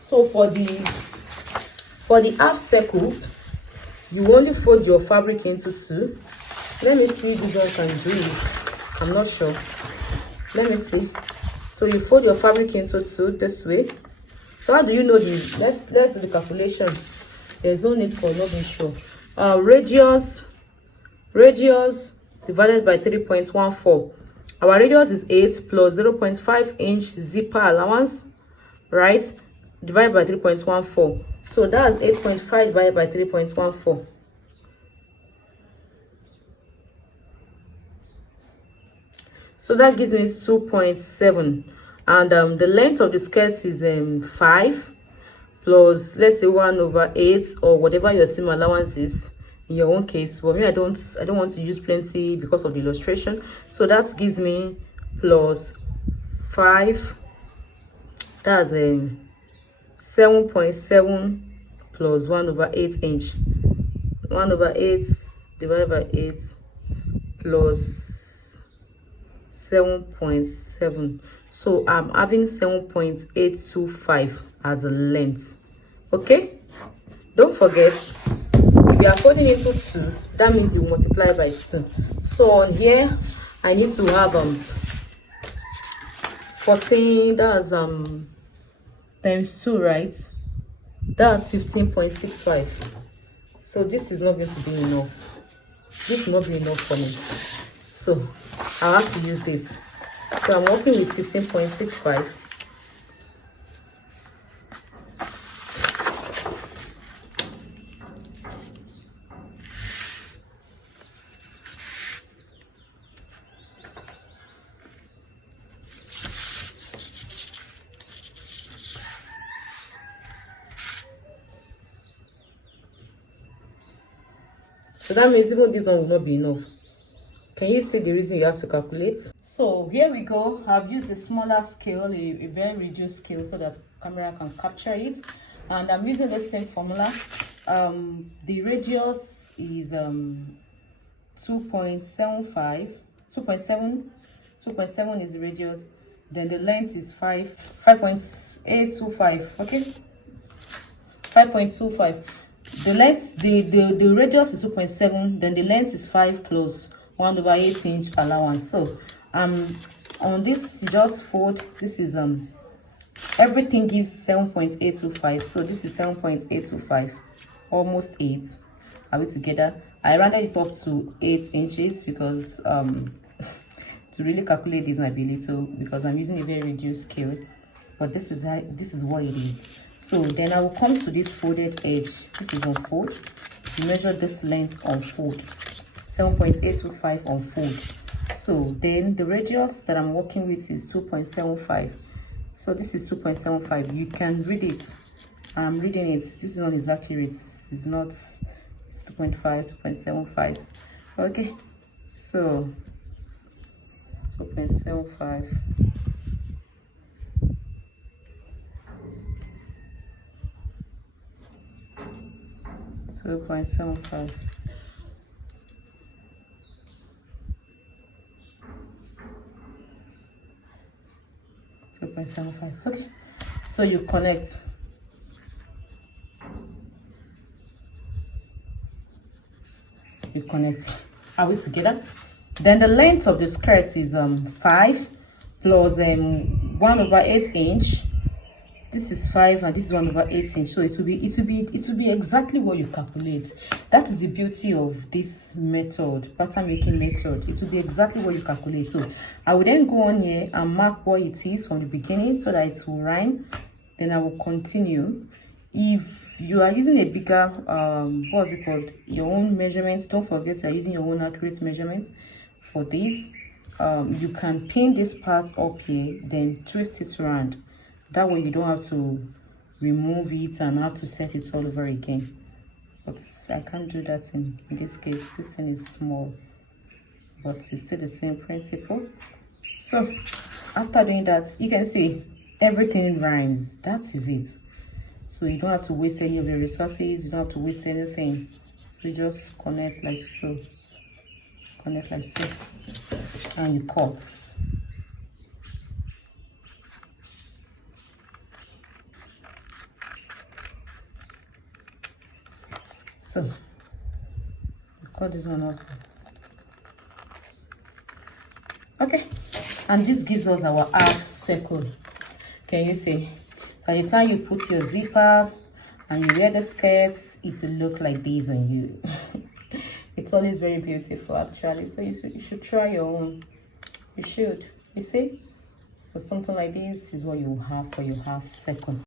So for the half circle, you only fold your fabric into two. Let me see if this one can do it. I'm not sure. Let me see. So you fold your fabric into two this way. So how do you know the let's do the calculation. There's no need for not being sure. Radius divided by 3.14. Our radius is 8 plus 0.5 inch zipper allowance, right? Divided by 3.14. So that's 8.5 divided by 3.14. So that gives me 2.7. And the length of the skirt is 5 plus, let's say, 1/8, or whatever your seam allowance is in your own case. For me, I don't want to use plenty because of the illustration. So that gives me plus 5. That's 7.7 plus 1/8 inch. 1/8 divided by 8 plus 7.7. So I'm having 7.825 as a length. Okay, don't forget, if you are folding into 2, that means you multiply by 2. So on here I need to have 14. That's times 2, right? That's 15.65. So this is not going to be enough. This will not be enough for me, so I'll have to use this. So I'm working with 15.65. So that means even this one will not be enough. Can you see the reason you have to calculate? So here we go. I've used a smaller scale, a very reduced scale, so that camera can capture it. And I'm using the same formula. The radius is 2.75. 2.7 is the radius. Then the length is 5.825. Okay, 5.25. The length, the radius is 2.7, then the length is 5 plus 1/8 inch allowance. So on this, just fold. This is everything gives 7.825. So this is 7.825, almost 8. Are we together? I rounded it up to 8 inches because to really calculate this might be little, because I'm using a very reduced scale. But this is what it is. So then I will come to this folded edge. This is on fold. Measure this length on fold. 7.825 on fold. So then the radius that I'm working with is 2.75. So this is 2.75. You can read it. I'm reading it. This one is accurate. It's not. It's 2.5, 2.75. Okay. So 2.75. 2.75. Okay, so you connect. Are we together? Then the length of the skirt is 5 plus 1/8 inch. This is 5 and this is 1/8 inch. So it will be exactly what you calculate. That is the beauty of this method, pattern making method. It will be exactly what you calculate. So I will then go on here and mark what it is from the beginning so that it will rhyme. Then I will continue. If you are using a bigger what's it called, your own measurements, don't forget you are using your own accurate measurement for this. You can pin this part up here, then twist it around. That way you don't have to remove it and have to set it all over again. But I can't do that in this case. This thing is small, but it's still the same principle. So after doing that, you can see everything rhymes. That is it. So you don't have to waste any of your resources. You don't have to waste anything. So you just connect like so. Connect like so. And you cut. So cut this one also. Okay, and this gives us our half circle. Can you see? By the time you put your zipper and you wear the skirts, it will look like this on you. It's always very beautiful actually, so you should try your own. You should. You see, so something like this is what you have for your half circle.